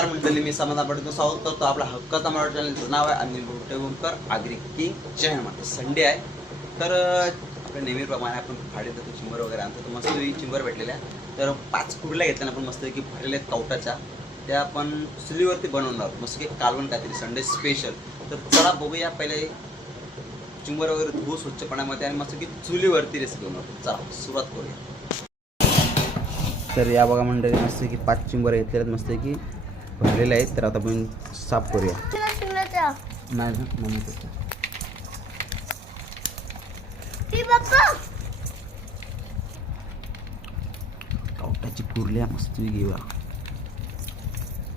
नमस्कार मंडळी, मी समाधान पाटील स्वागत करतो आपला हक्काचा मराठी चॅनलचं नाव आहे अनिल गोटेवकर आगरी किंग चॅनल मध्ये. संडे आहे तर आपल्या नेहमीप्रमाणे आपण फाडे देतो, चिंबर वगैरे आणतो. तर मस्त चिंबर भेटलेल्या आहे. तर 5 कुर्ल्या घेतल्या आपण मस्त की भरलेल्या आहेत कवटाच्या, त्या आपण चुलीवरती बनवणार आहोत. मस्त की कालवण काहीतरी संडे स्पेशल. तर चला बघूया, पहिले चिंबर वगैरे धुवू स्वच्छ पाण्यामध्ये आणि मस्त की चुलीवरती रेसिपी बनवतो. चला सुरुवात करूया. तर या बघा मंडळी, मस्त की 5 चिंबर घेतलेले आहेत, मस्त की भरलेले आहेत. तर आता आपण साफ करूया. नाही मम्मी कवटाची कुर्ल्या मस्त घेऊया.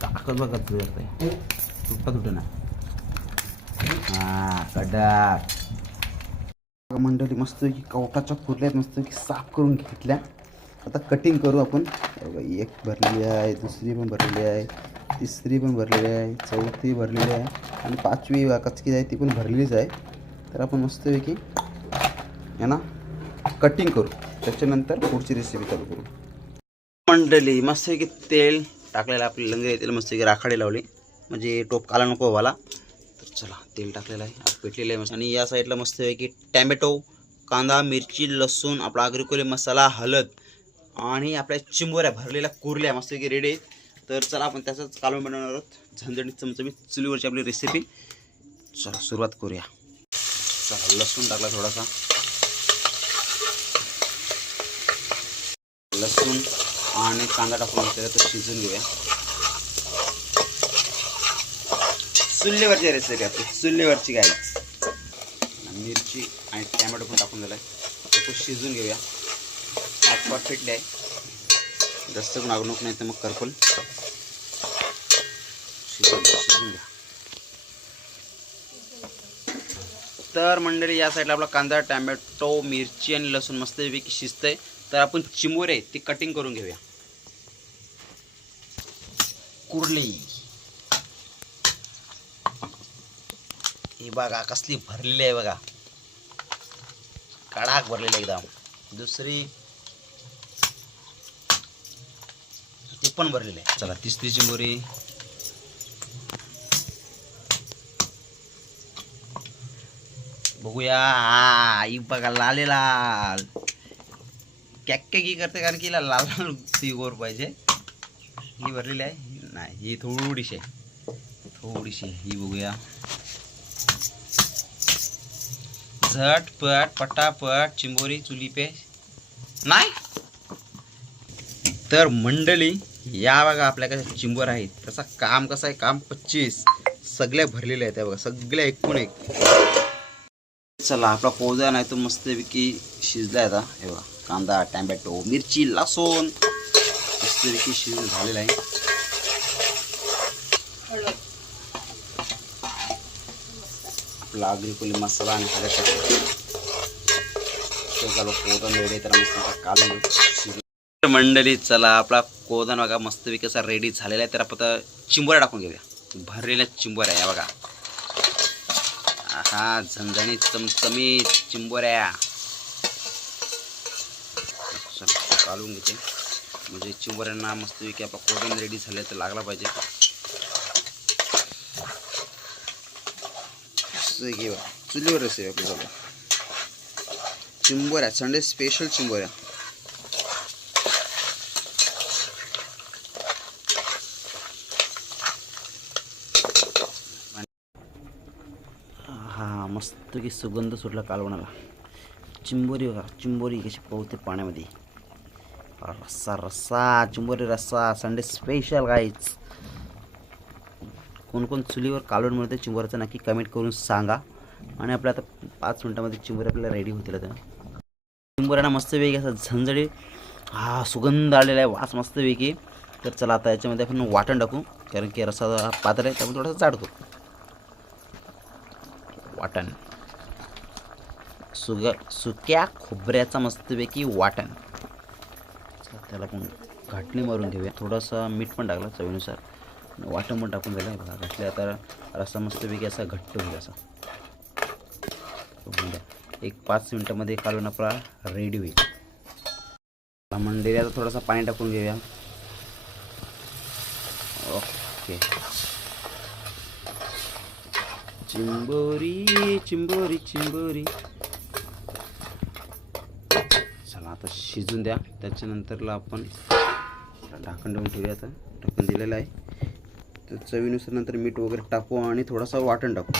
ताकद बघा तुझ्या तुटत ना. हा कडक मंडळी, मस्त की कवटाच्या कुर्ल्या मस्त की साफ करून घेतल्या. आता कटिंग करू आपण. एक भरलेली आहे, दुसरी पण भरलेली आहे, तिसरी पण भरलेली आहे, चौथी भरलेली आहे आणि 5वी कचकी आहे ती पण भरलेलीच आहे. तर आपण मस्तपैकी आहे ना कटिंग करू, त्याच्यानंतर पुढची रेसिपी चालू करू. मंडळी मस्तपैकी तेल टाकलेलं, आपली लंगे तेल मस्तपैकी राखाडी लावली म्हणजे टोप काला नको व्हायला. तर चला तेल टाकलेलं आहे, पेटलेलं आहे मस्त. आणि या साईडला मस्तपैकी टॅमॅटो, कांदा, मिरची, लसूण, आपला आगरी कोळी मसाला, हळद आणि आपल्या चिंबोऱ्या भरलेल्या कुर्ल्या मस्त की रेडी आहेत. तर चला आपण त्याचाच कालवण बनवणार आहोत, झणझणीत चमचमीत चुलीवरची आपली रेसिपी. चला सुरुवात करूया. चला लसूण टाकला थोडासा, लसूण आणि कांदा टाकून तो शिजून घेऊया. चुलीवरची रेसिपी आपली, चुलीवरची गाईच. मिरची आणि टॅमॅटो पण टाकून दिला आहे, तो शिजून घेऊया. आज परफेक्टली आहे, जास्त पण आग नको, नाही तर मग करपल. शिजून घ्या. तर मंडळी या साईडला आपला कांदा, टॅमॅटो, मिरची आणि लसूण मस्तपैकी शिजतंय. तर आपण चिंबोरे ती कटिंग करून घेऊया. कुर्ली ही बघा कसली भरलेली आहे बघा, कडाक भरलेली एकदम. दुसरी ती पण भरलेली आहे. चला तिसरी चिंबोरी. बघूया. हा ही बघा लाले लाल कॅक्के की करते, कारण की लाल लाल ती गोर पाहिजे. ही भरलेली आहे, नाही ही थोडीशी आहे, थोडीशी ही. बघूया झटपट पटापट चिंबोरी चुली पे नाही. तर मंडळी या बघा आपल्याकडे चिंबर आहेत, तसा काम कसं आहे, काम 25 सगळ्या भरलेल्या आहेत बघा, सगळ्या एकूण एक. चला आपला पोजा नाही तो मस्तपैकी शिजलाय आता. हे बघा कांदा, टॅमॅटो, मिरची, लसूण मस्तपैकी शिजून झालेला आहे. आपला आगरी कोळी मसाला आणि हळद कोदन रेडी. तर मस्त कालून मंडळी चला आपला कोदन बघा मस्तपैकी असा रेडी झालेला आहे. तर आपण आता चिंबोऱ्या टाकून घेऊया, भरलेल्या चिंबोऱ्या या बघा. हा झणझणीत चमचमीत चिंबोऱ्या. कालून घेते म्हणजे चिंबोऱ्यांना मस्तपैकी आपला कोदन रेडी झाले तर लागला पाहिजे. चुलीवर रेसिपी आपली बघा, चिंबोऱ्या संडे स्पेशल चिंबोऱ्या. हा मस्त की सुगंध सुटला कालवणाला. चिंबोरी बघा, चिंबोरी कशी पोहते पाण्यामध्ये. रस्सा रस्सा चिंबोरी रस्सा संडे स्पेशल गाईच. कोण कोण चुलीवर कालवण मिळते चिंबोऱ्याचं नक्की कमेंट करून सांगा. आणि आपल्या आता 5 मिनिटामध्ये चिंबोरी आपल्याला रेडी होतील. आता चिंबोऱ्यांना मस्तपैकी असं झणझणी हा सुगंध आलेला आहे, वास मस्तपैकी. तर चला आता याच्यामध्ये आपण वाटण टाकू, कारण की रस्सा पातळ आहे त्यामुळे थोडासा जाड करू. वाटण सुक्या खोबऱ्याचा मस्तपैकी वाटण. त्याला पण घाटणी मारून घेऊया. थोडंसं मीठ पण टाकलं चवीनुसार, वाटण पण टाकून दिलं बघा. घातल्या आता रस्सा मस्तपैकी असा घट्ट होईल. असा एक 5 मिनिटामध्ये कालवण आपला रेडी होईल. मंडळी आता थोडंसं पाणी टाकून घेऊया. ओके. चिंबोरी चिंबोरी चिंबोरी. चला आता शिजून द्या. त्याच्यानंतरला आपण ढाकण देऊन ठेवूया. आता ढाकण दिलेलं आहे. तर चवीनुसार नंतर मीठ वगैरे टाकू आणि थोडासा वाटण टाकू.